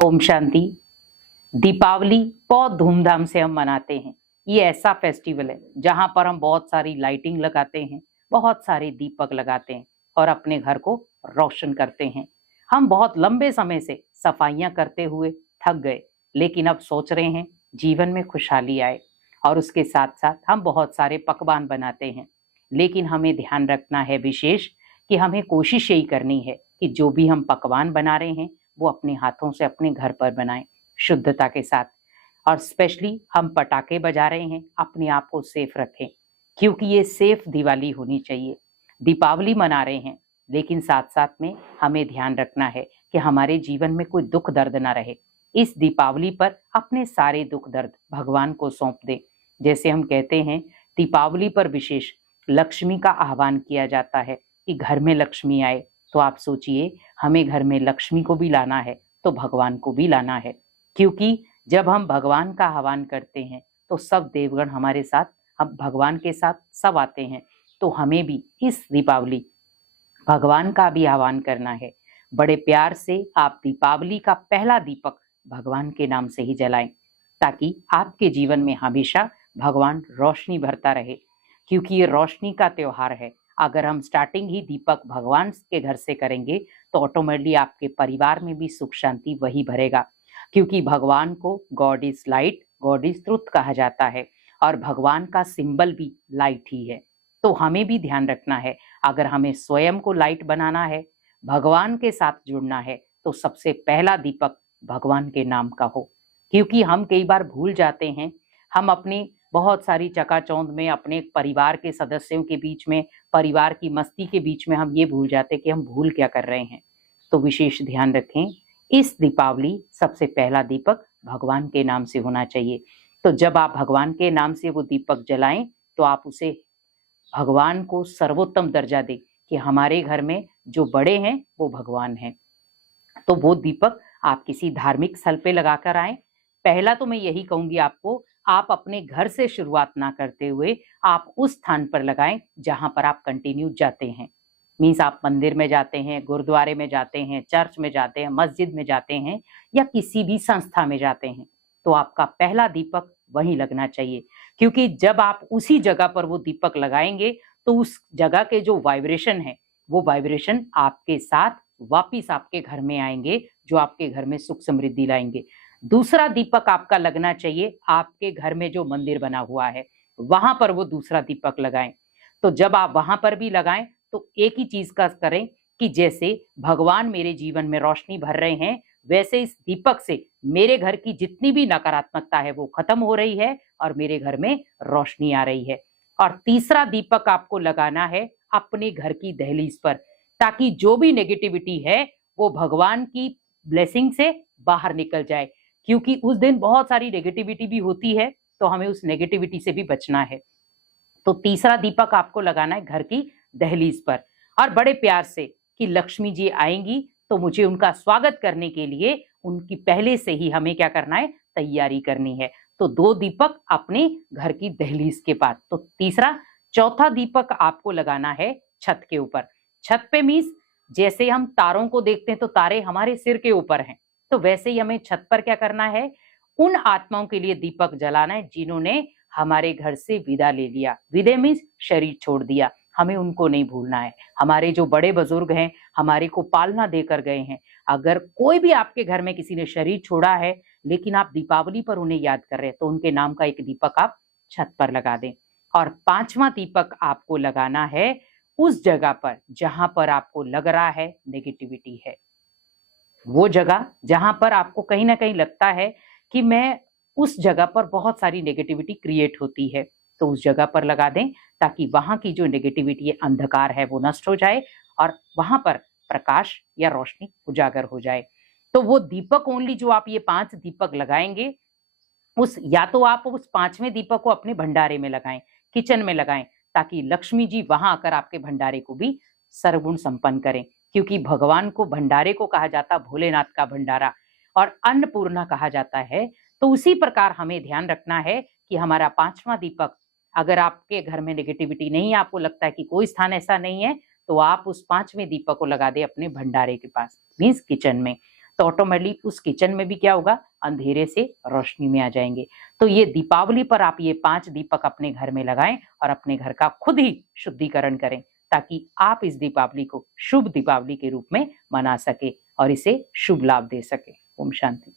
ओम शांति। दीपावली बहुत धूमधाम से हम मनाते हैं। ये ऐसा फेस्टिवल है जहां पर हम बहुत सारी लाइटिंग लगाते हैं, बहुत सारे दीपक लगाते हैं और अपने घर को रोशन करते हैं। हम बहुत लंबे समय से सफाइयां करते हुए थक गए, लेकिन अब सोच रहे हैं जीवन में खुशहाली आए और उसके साथ साथ हम बहुत सारे पकवान बनाते हैं। लेकिन हमें ध्यान रखना है विशेष कि हमें कोशिश यही करनी है कि जो भी हम पकवान बना रहे हैं वो अपने हाथों से अपने घर पर बनाएं, शुद्धता के साथ। और स्पेशली हम पटाखे बजा रहे हैं, अपने आप को सेफ रखें, क्योंकि ये सेफ दिवाली होनी चाहिए। दीपावली मना रहे हैं, लेकिन साथ साथ में हमें ध्यान रखना है कि हमारे जीवन में कोई दुख दर्द ना रहे। इस दीपावली पर अपने सारे दुख दर्द भगवान को सौंप दें। जैसे हम कहते हैं दीपावली पर विशेष लक्ष्मी का आह्वान किया जाता है कि घर में लक्ष्मी आए। तो आप सोचिए, हमें घर में लक्ष्मी को भी लाना है तो भगवान को भी लाना है, क्योंकि जब हम भगवान का आह्वान करते हैं तो सब देवगण हमारे साथ, हम भगवान के साथ सब आते हैं। तो हमें भी इस दीपावली भगवान का भी आह्वान करना है। बड़े प्यार से आप दीपावली का पहला दीपक भगवान के नाम से ही जलाएं, ताकि आपके जीवन में हमेशा भगवान रोशनी भरता रहे, क्योंकि ये रोशनी का त्योहार है। अगर हम स्टार्टिंग ही दीपक भगवान के घर से करेंगे तो ऑटोमेटिकली आपके परिवार में भी सुख शांति वही भरेगा, क्योंकि भगवान को God is light, God is truth कहा जाता है और भगवान का सिंबल भी लाइट ही है। तो हमें भी ध्यान रखना है, अगर हमें स्वयं को लाइट बनाना है, भगवान के साथ जुड़ना है, तो सबसे पहला दीपक भगवान के नाम का हो। क्योंकि हम कई बार भूल जाते हैं, हम अपनी बहुत सारी चकाचौंध में, अपने परिवार के सदस्यों के बीच में, परिवार की मस्ती के बीच में हम ये भूल जाते हैं कि हम भूल क्या कर रहे हैं। तो विशेष ध्यान रखें, इस दीपावली सबसे पहला दीपक भगवान के नाम से होना चाहिए। तो जब आप भगवान के नाम से वो दीपक जलाएं तो आप उसे भगवान को सर्वोत्तम दर्जा दें कि हमारे घर में जो बड़े हैं वो भगवान हैं। तो वो दीपक आप किसी धार्मिक स्थल पे लगाकर आए। पहला तो मैं यही कहूंगी आपको, आप अपने घर से शुरुआत ना करते हुए आप उस स्थान पर लगाएं जहां पर आप कंटिन्यू जाते हैं। मीन्स आप मंदिर में जाते हैं, गुरुद्वारे में जाते हैं, चर्च में जाते हैं, मस्जिद में जाते हैं या किसी भी संस्था में जाते हैं, तो आपका पहला दीपक वहीं लगना चाहिए। क्योंकि जब आप उसी जगह पर वो दीपक लगाएंगे तो उस जगह के जो वाइब्रेशन है, वो वाइब्रेशन आपके साथ वापिस आपके घर में आएंगे, जो आपके घर में सुख समृद्धि लाएंगे। दूसरा दीपक आपका लगना चाहिए आपके घर में जो मंदिर बना हुआ है, वहां पर वो दूसरा दीपक लगाएं। तो जब आप वहां पर भी लगाएं तो एक ही चीज का करें कि जैसे भगवान मेरे जीवन में रोशनी भर रहे हैं, वैसे इस दीपक से मेरे घर की जितनी भी नकारात्मकता है वो खत्म हो रही है और मेरे घर में रोशनी आ रही है। और तीसरा दीपक आपको लगाना है अपने घर की दहलीज पर, ताकि जो भी नेगेटिविटी है वो भगवान की ब्लेसिंग से बाहर निकल जाए। क्योंकि उस दिन बहुत सारी नेगेटिविटी भी होती है, तो हमें उस नेगेटिविटी से भी बचना है। तो तीसरा दीपक आपको लगाना है घर की दहलीज पर, और बड़े प्यार से कि लक्ष्मी जी आएंगी तो मुझे उनका स्वागत करने के लिए उनकी पहले से ही हमें क्या करना है, तैयारी करनी है। तो दो दीपक अपने घर की दहलीज के पास। तो तीसरा, चौथा दीपक आपको लगाना है छत के ऊपर। छत पे मीन्स जैसे हम तारों को देखते हैं तो तारे हमारे सिर के ऊपर हैं, तो वैसे ही हमें छत पर क्या करना है, उन आत्माओं के लिए दीपक जलाना है जिन्होंने हमारे घर से विदा ले लिया। विदे मीन्स शरीर छोड़ दिया, हमें उनको नहीं भूलना है। हमारे जो बड़े बुजुर्ग हैं, हमारे को पालना देकर गए हैं, अगर कोई भी आपके घर में किसी ने शरीर छोड़ा है लेकिन आप दीपावली पर उन्हें याद कर रहे हैं, तो उनके नाम का एक दीपक आप छत पर लगा दें। और पांचवा दीपक आपको लगाना है उस जगह पर जहां पर आपको लग रहा है नेगेटिविटी है। वो जगह जहां पर आपको कहीं ना कहीं लगता है कि मैं उस जगह पर बहुत सारी नेगेटिविटी क्रिएट होती है, तो उस जगह पर लगा दें, ताकि वहां की जो नेगेटिविटी है, अंधकार है, वो नष्ट हो जाए और वहां पर प्रकाश या रोशनी उजागर हो जाए। तो वो दीपक ओनली जो आप ये 5 दीपक लगाएंगे, उस या तो आप उस 5वें दीपक को अपने भंडारे में लगाएं, किचन में लगाएं, ताकि लक्ष्मी जी वहां आकर आपके भंडारे को भी सर्वगुण संपन्न करें। क्योंकि भगवान को भंडारे को कहा जाता भोलेनाथ का भंडारा और अन्नपूर्णा कहा जाता है। तो उसी प्रकार हमें ध्यान रखना है कि हमारा 5वां दीपक, अगर आपके घर में नेगेटिविटी नहीं है, आपको लगता है कि कोई स्थान ऐसा नहीं है, तो आप उस 5वें दीपक को लगा दे अपने भंडारे के पास, मीन्स किचन में। तो ऑटोमेटिकली उस किचन में भी क्या होगा, अंधेरे से रोशनी में आ जाएंगे। तो ये दीपावली पर आप ये 5 दीपक अपने घर में लगाएं और अपने घर का खुद ही शुद्धिकरण करें, ताकि आप इस दीपावली को शुभ दीपावली के रूप में मना सके और इसे शुभ लाभ दे सके। ओम शांति।